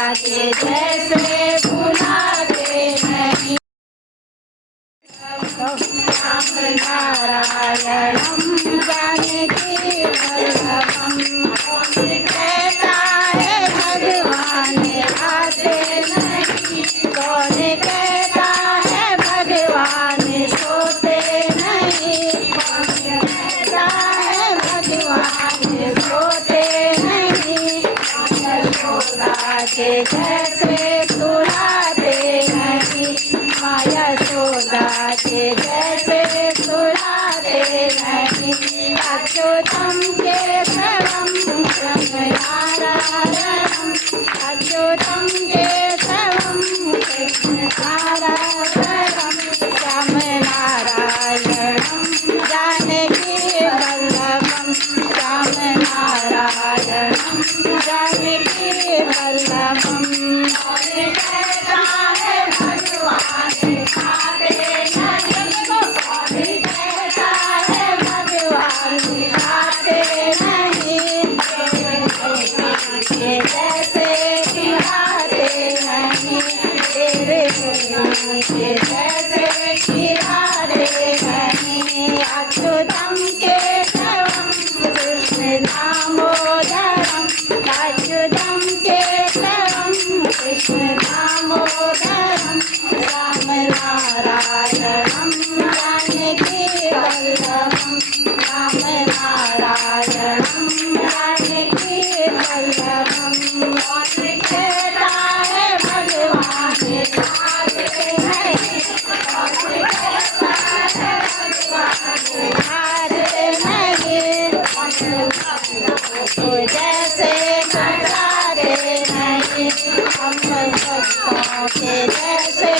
के जैसे भुलाते नहीं। राम नारायणम जानकी वल्लभम। कौन कहता है भगवान आते नहीं, कौन कहता है भगवान सोते नहीं, कौन कहता है भगवान सोते नहीं। यशोदा के जैसे सुलाते नहीं, माँ यशोदा के जैसे सुलाते नहीं। अच्युतम केशवम कृष्ण नारायणम, अच्युतम केशवम कृष्ण नारायणम। श्याम नारायणम जानकी वल्लभम, श्याम नारायणम जानकी वल्लभम। कौन कहता है भगवान आते नहीं, कौन कहता है भगवान आते नहीं। के जैसे खिलाते नहीं, तेरे के जैसे खिलाते नहीं। अच्युतम केशवम कृष्ण दामोदरम, अच्युतम केशवम कृष्ण दामोदरम। राम नारायणम जानकी वल्लभम, राम नारायणम जानकी वल्लभम। कौन कहता है भगवान आते नहीं, कौन कहता है भगवान आते नहीं। तो जैसे नचाते नहीं, हम भक्तों के जैसे